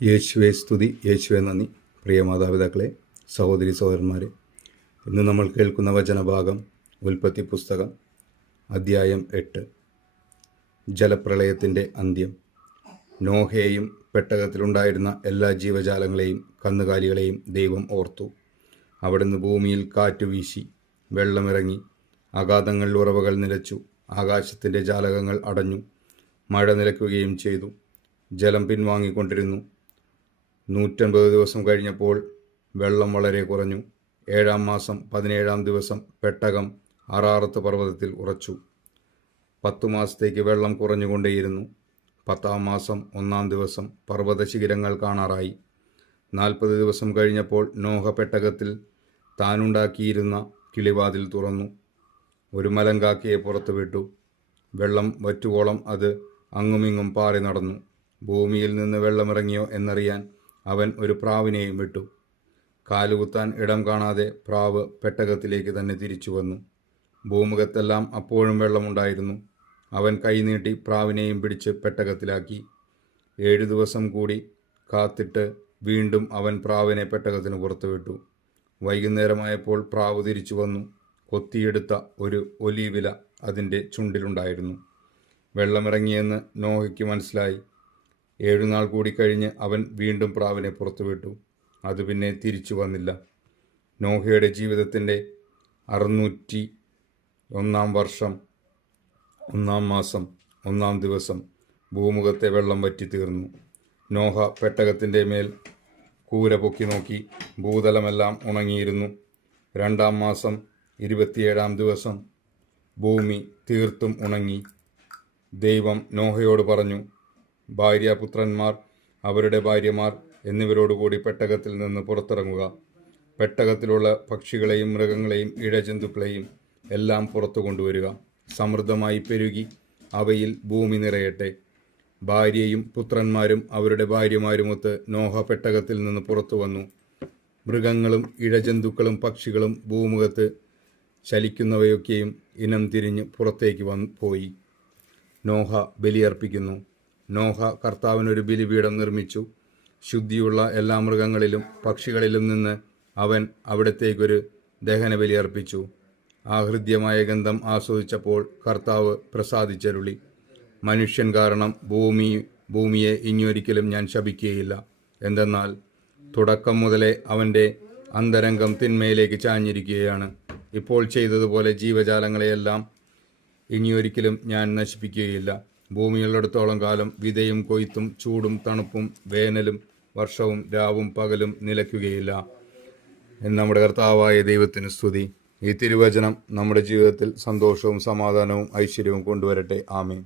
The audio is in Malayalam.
യേശുവെ സ്തുതി, യേശുവെ നന്ദി. പ്രിയ മാതാപിതാക്കളെ, സഹോദരി സഹോദരന്മാരെ, ഇന്ന് നമ്മൾ കേൾക്കുന്ന വചനഭാഗം ഉൽപ്പത്തി പുസ്തകം അധ്യായം 8. ജലപ്രളയത്തിൻ്റെ അന്ത്യം. നോഹയെയും പെട്ടകത്തിലുണ്ടായിരുന്ന എല്ലാ ജീവജാലങ്ങളെയും കന്നുകാലികളെയും ദൈവം ഓർത്തു. അവിടുന്ന് ഭൂമിയിൽ കാറ്റു വീശി, വെള്ളമിറങ്ങി, അഗാധങ്ങളിൽ ഉറവകൾ നിലച്ചു, ആകാശത്തിൻ്റെ ജാലകങ്ങൾ അടഞ്ഞു, മഴ നിലയ്ക്കുകയും ചെയ്തു. ജലം പിൻവാങ്ങിക്കൊണ്ടിരുന്നു. 150 ദിവസം കഴിഞ്ഞപ്പോൾ വെള്ളം വളരെ കുറഞ്ഞു. 7-ാം മാസം 17-ാം ദിവസം പെട്ടകം അറാറത്ത് പർവ്വതത്തിൽ ഉറച്ചു. 10 മാസത്തേക്ക് വെള്ളം കുറഞ്ഞുകൊണ്ടേയിരുന്നു. 10-ാം മാസം 1-ാം ദിവസം പർവ്വത ശിഖരങ്ങൾ കാണാറായി. 40 ദിവസം കഴിഞ്ഞപ്പോൾ നോഹ പെട്ടകത്തിൽ താനുണ്ടാക്കിയിരുന്ന കിളിവാതിൽ തുറന്നു. ഒരു മലങ്കാക്കയെ പുറത്തു വിട്ടു. വെള്ളം വറ്റുവോളം അത് അങ്ങുമിങ്ങും പാറി നടന്നു. ഭൂമിയിൽ നിന്ന് വെള്ളമിറങ്ങിയോ എന്നറിയാൻ അവൻ ഒരു പ്രാവിനെയും വിട്ടു. കാലുകുത്താൻ ഇടം കാണാതെ പ്രാവ് പെട്ടകത്തിലേക്ക് തന്നെ തിരിച്ചു വന്നു. ഭൂമുഖത്തെല്ലാം അപ്പോഴും വെള്ളമുണ്ടായിരുന്നു. അവൻ കൈനീട്ടി പ്രാവിനെയും പിടിച്ച് പെട്ടകത്തിലാക്കി. 7 ദിവസം കൂടി കാത്തിട്ട് വീണ്ടും അവൻ പ്രാവിനെ പെട്ടകത്തിന് പുറത്തുവിട്ടു. വൈകുന്നേരമായപ്പോൾ പ്രാവ് തിരിച്ചു വന്നു. കൊത്തിയെടുത്ത ഒരു ഒലീവില അതിൻ്റെ ചുണ്ടിലുണ്ടായിരുന്നു. വെള്ളമിറങ്ങിയെന്ന് നോഹയ്ക്ക് മനസ്സിലായി. 7 നാൾ കൂടി കഴിഞ്ഞ് അവൻ വീണ്ടും പ്രാവിനെ പുറത്തുവിട്ടു. അത് പിന്നെ തിരിച്ചു വന്നില്ല. നോഹയുടെ ജീവിതത്തിൻ്റെ 601-ാം വർഷം 1-ാം മാസം 1-ാം ദിവസം ഭൂമുഖത്തെ വെള്ളം വറ്റിത്തീർന്നു. നോഹ പെട്ടകത്തിൻ്റെ മേൽ കൂര പൊക്കി നോക്കി. ഭൂതലമെല്ലാം ഉണങ്ങിയിരുന്നു. 2-ാം മാസം 27-ാം ദിവസം ഭൂമി തീർത്തും ഉണങ്ങി. ദൈവം നോഹയോട് പറഞ്ഞു, ഭാര്യാപുത്രന്മാർ, അവരുടെ ഭാര്യമാർ എന്നിവരോടുകൂടി പെട്ടകത്തിൽ നിന്ന് പുറത്തിറങ്ങുക. പെട്ടകത്തിലുള്ള പക്ഷികളെയും മൃഗങ്ങളെയും ഇഴജന്തുക്കളെയും എല്ലാം പുറത്തു കൊണ്ടുവരിക. സമൃദ്ധമായി പെരുകി അവയിൽ ഭൂമി നിറയട്ടെ. ഭാര്യയും പുത്രന്മാരും അവരുടെ ഭാര്യമാരുമൊത്ത് നോഹ പെട്ടകത്തിൽ നിന്ന് പുറത്തു വന്നു. മൃഗങ്ങളും ഇഴജന്തുക്കളും പക്ഷികളും ഭൂമുഖത്ത് ചലിക്കുന്നവയൊക്കെയും ഇനം തിരിഞ്ഞ് പുറത്തേക്ക് പോയി. നോഹ ബലിയർപ്പിക്കുന്നു. നോഹ കർത്താവിനൊരു ബലിപീഠം നിർമ്മിച്ചു. ശുദ്ധിയുള്ള എല്ലാ മൃഗങ്ങളിലും പക്ഷികളിലും നിന്ന് അവൻ അവിടത്തേക്കൊരു ദഹനബലി അർപ്പിച്ചു. ആ ഹൃദ്യമായ ഗന്ധം ആസ്വദിച്ചപ്പോൾ കർത്താവ് പ്രസാദിച്ചരുളി, മനുഷ്യൻ കാരണം ഭൂമിയെ ഇനിയൊരിക്കലും ഞാൻ ശപിക്കുകയില്ല. എന്തെന്നാൽ തുടക്കം മുതലേ അവൻ്റെ അന്തരംഗം തിന്മയിലേക്ക് ചാഞ്ഞിരിക്കുകയാണ്. ഇപ്പോൾ ചെയ്തതുപോലെ ജീവജാലങ്ങളെയെല്ലാം ഇനിയൊരിക്കലും ഞാൻ നശിപ്പിക്കുകയില്ല. ഭൂമിയുള്ളിടത്തോളം കാലം വിതയും കൊയ്ത്തും ചൂടും തണുപ്പും വേനലും വർഷവും രാവും പകലും നിലയ്ക്കുകയില്ല. എന്ന് നമ്മുടെ കർത്താവായ ദൈവത്തിന് സ്തുതി. ഈ തിരുവചനം നമ്മുടെ ജീവിതത്തിൽ സന്തോഷവും സമാധാനവും ഐശ്വര്യവും കൊണ്ടുവരട്ടെ. ആമേൻ.